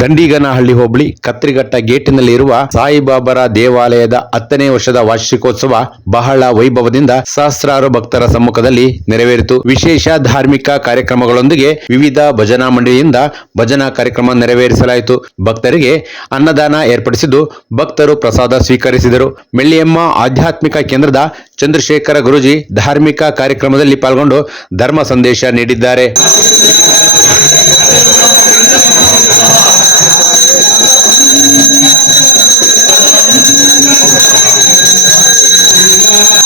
ದಂಡಿಗನಹಳ್ಳಿ ಹೋಬಳಿ ಕತ್ರಿಘಟ್ಟ ಗೇಟಿನಲ್ಲಿರುವ ಸಾಯಿಬಾಬರ ದೇವಾಲಯದ ಹತ್ತನೇ ವರ್ಷದ ವಾರ್ಷಿಕೋತ್ಸವ ಬಹಳ ವೈಭವದಿಂದ ಸಹಸ್ರಾರು ಭಕ್ತರ ಸಮ್ಮುಖದಲ್ಲಿ ನೆರವೇರಿತು. ವಿಶೇಷ ಧಾರ್ಮಿಕ ಕಾರ್ಯಕ್ರಮಗಳೊಂದಿಗೆ ವಿವಿಧ ಭಜನಾ ಮಂಡಳಿಯಿಂದ ಭಜನಾ ಕಾರ್ಯಕ್ರಮ ನೆರವೇರಿಸಲಾಯಿತು. ಭಕ್ತರಿಗೆ ಅನ್ನದಾನ ಏರ್ಪಡಿಸಿದ್ದು ಭಕ್ತರು ಪ್ರಸಾದ ಸ್ವೀಕರಿಸಿದರು. ಮೆಳ್ಳಿಯಮ್ಮ ಆಧ್ಯಾತ್ಮಿಕ ಕೇಂದ್ರದ ಚಂದ್ರಶೇಖರ ಗುರುಜಿ ಧಾರ್ಮಿಕ ಕಾರ್ಯಕ್ರಮದಲ್ಲಿ ಪಾಲ್ಗೊಂಡು ಧರ್ಮ ಸಂದೇಶ ನೀಡಿದ್ದಾರೆ.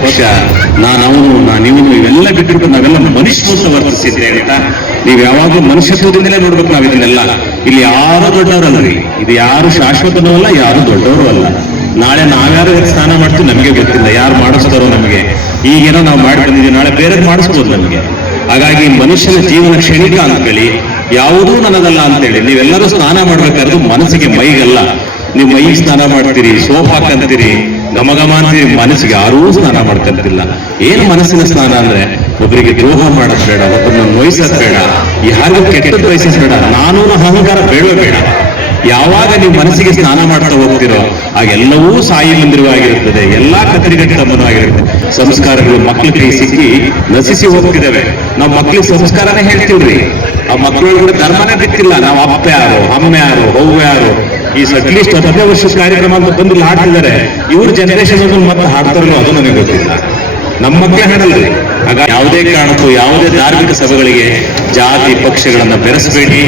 ಪಕ್ಷ ನಾನವನು ನಾನಿವನು ಇವೆಲ್ಲ ಬಿಟ್ಬಿಟ್ಟು ನಾವೆಲ್ಲ ಮನುಷ್ಯತ್ವ ವರ್ತಿಸಿದ್ರೆ ಅಂತ ನೀವು ಯಾವಾಗಲೂ ಮನುಷ್ಯತ್ವದಿಂದಲೇ ನೋಡ್ಬೇಕು ನಾವು ಇದನ್ನೆಲ್ಲ. ಇಲ್ಲಿ ಯಾರು ದೊಡ್ಡವರಲ್ರಿ ಇದು ಯಾರು ಶಾಶ್ವತನೂ ಅಲ್ಲ ಯಾರು ದೊಡ್ಡವರು ಅಲ್ಲ. ನಾಳೆ ನಾವ್ಯಾರು ಸ್ನಾನ ಮಾಡ್ತೀವಿ ನಮಗೆ ಗೊತ್ತಿಲ್ಲ. ಯಾರು ಮಾಡಿಸ್ತಾರೋ ನಮಗೆ. ಈಗೇನೋ ನಾವು ಮಾಡಿ ಬಂದಿದ್ದೀವಿ ನಾಳೆ ಬೇರೆ ಮಾಡಿಸ್ಬೋದು ನಮಗೆ. ಹಾಗಾಗಿ ಮನುಷ್ಯನ ಜೀವನ ಕ್ಷಣಿಕ ಅಂತೇಳಿ ಯಾವುದೂ ನನ್ನದಲ್ಲ ಅಂತೇಳಿ. ನೀವೆಲ್ಲರೂ ಸ್ನಾನ ಮಾಡ್ಬೇಕಾದ್ರೆ ಮನಸ್ಸಿಗೆ ಮೈಗಲ್ಲ. ನೀವು ಮೈ ಸ್ನಾನ ಮಾಡ್ತೀರಿ ಸೋಪ್ ಹಾಕಂತೀರಿ ಘಮ ಘಮ ಮನಸ್ಸಿಗೆ ಯಾರೂ ಸ್ನಾನ ಇರ್ತಿಲ್ಲ ಏನು ಮನಸ್ಸಿನ ಸ್ನಾನ ಅಂದ್ರೆ ಒಬ್ಬರಿಗೆ ದ್ರೋಹ ಮಾಡೋದು ಬೇಡ, ಒಬ್ಬರನ್ನ ನೋಯಿಸೋದು ಬೇಡ ಯಾರಿಗೂ ಕೆಟ್ಟದ್ದು ಬಯಸೋದು ಬೇಡ ನಾನು ಅಹಂಕಾರ ಬೇಡವೇ ಬೇಡ. ಯಾವಾಗ ನೀವು ಮನಸ್ಸಿಗೆ ಸ್ನಾನ ಮಾಡ್ತಾ ಹೋಗ್ತಿರೋ ಆಗೆಲ್ಲವೂ ಸಾಯಿ ಮಂದಿರವಾಗಿರುತ್ತದೆ ಎಲ್ಲಾ ಕತ್ತರಿಗಟ್ಟ ಮನವಾಗಿರುತ್ತೆ ಸಂಸ್ಕಾರಗಳು ಮಕ್ಳು ಕೈ ಸಿಕ್ಕಿ ನಶಿಸಿ ಹೋಗ್ತಿದ್ದಾವೆ. ನಾವು ಮಕ್ಳಿಗೆ ಸಂಸ್ಕಾರನೇ ಹೇಳ್ತೀವ್ರಿ. ಆ ಮಕ್ಕಳೊಳಗಡೆ ಧರ್ಮನೇ ಬಿತ್ತಿಲ್ಲ ನಾವು ಅಪ್ಪ ಯಾರು, ಅಮ್ಮ ಯಾರು ಅವ್ವ ಯಾರು? ಈ ಅಟ್ಲೀಸ್ಟ್ ಹತ್ತನೇ ವರ್ಷದ ಕಾರ್ಯಕ್ರಮ ಅಂತ ಬಂದು ಇಲ್ಲಿ ಹಾಡ್ತಿದ್ದಾರೆ. ಇವ್ರ ಜನರೇಷನ್ ಮತ್ತೆ ಹಾಡ್ತಾರಲ್ಲ ಅದು ನನಗೆ ಗೊತ್ತಿಲ್ಲ. ನಮ್ಮ ಮಕ್ಕಳೇ ಹಾಡಲ್ರಿ ಆಗ ಯಾವುದೇ ಕಾರಣಕ್ಕೂ ಯಾವುದೇ ಧಾರ್ಮಿಕ ಸಭೆಗಳಿಗೆ ಜಾತಿ ಪಕ್ಷಗಳನ್ನ ಬೆರೆಸಬೇಡಿ.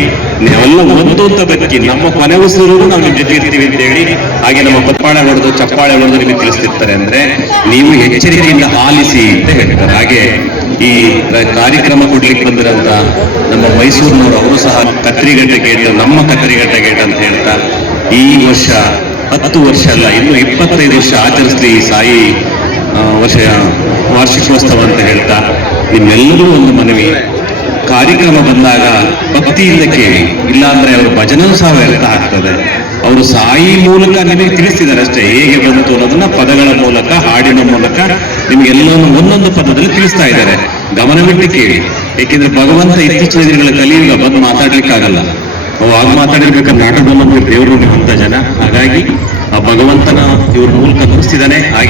ನೀವೆಲ್ಲ ಒಂದು ಅಂತ ಬದುಕಿ ನಮ್ಮ ಕೊನೆ ಉಸಿರು ನಾವು ನಿಮ್ ಜೊತೆ ಇರ್ತೀವಿ ಅಂತ ಹೇಳಿ ಹಾಗೆ ನಮ್ಮ ಪತ್ಪಾಳೆ ಹೊಡೆದು ಚಪ್ಪಾಳೆ ಹೊಡೆದು ನಿಮಗೆ ತಿಳಿಸ್ತಿರ್ತಾರೆ ಅಂದ್ರೆ ನೀವು ಎಚ್ಚರಿಕೆಯಿಂದ ಆಲಿಸಿ ಅಂತ ಹೇಳ್ತಾರೆ. ಹಾಗೆ ಈ ಕಾರ್ಯಕ್ರಮ ಕೊಡ್ಲಿಕ್ಕೆ ಬಂದಿರಂತ ನಮ್ಮ ಮೈಸೂರಿನವರು ಅವರು ಸಹ ಕತ್ರಿಗಂಟೆ ಗೇಟ್ ನಮ್ಮ ಕತ್ರಿಗಂಟೆ ಗೇಟ್ ಅಂತ ಹೇಳ್ತಾ ಈ ವರ್ಷ ಹತ್ತು ವರ್ಷ ಅಲ್ಲ, ಇನ್ನು ಇಪ್ಪತ್ತೈದು ವರ್ಷ ಆಚರಿಸ್ತೀವಿ ಈ ಸಾಯಿ ವರ್ಷ ವಾರ್ಷಿಕೋತ್ಸವ ಅಂತ ಹೇಳ್ತಾ ನಿಮ್ಮೆಲ್ಲರೂ ಒಂದು ಮನವಿ. ಕಾರ್ಯಕ್ರಮ ಬಂದಾಗ ಭಕ್ತಿಯಿಂದ ಕೇಳಿ, ಇಲ್ಲಾಂದ್ರೆ ಅವರು ಭಜನೂ ಸಹ ವ್ಯರ್ಥ ಆಗ್ತದೆ. ಅವರು ಸಾಯಿ ಮೂಲಕ ನಿಮಗೆ ತಿಳಿಸ್ತಿದ್ದಾರೆ ಅಷ್ಟೇ, ಹೇಗೆ ಬಂತು ಅನ್ನೋದನ್ನ ಪದಗಳ ಮೂಲಕ, ಹಾಡಿನ ಮೂಲಕ ನಿಮಗೆಲ್ಲವನ್ನು ಒಂದೊಂದು ಪದದಲ್ಲಿ ತಿಳಿಸ್ತಾ ಇದ್ದಾರೆ. ಗಮನವಿಟ್ಟು ಕೇಳಿ. ಏಕೆಂದ್ರೆ ಭಗವಂತ ಇತ್ತೀಚಿನ ದಿನಗಳ ಕಲಿಯುಗ ಬಂದು ಮಾತಾಡ್ಲಿಕ್ಕಾಗಲ್ಲ. ಅವು ಆಗ ಮಾತಾಡಿರ್ಬೇಕಾದ್ರೆ ನಾಟಕ ದೇವರು ಅಂತ ಜನ. ಹಾಗಾಗಿ ಆ ಭಗವಂತನ ಇವ್ರ ಮೂಲಕ ತೋರಿಸ್ತಿದ್ದಾನೆ ಹಾಗೆ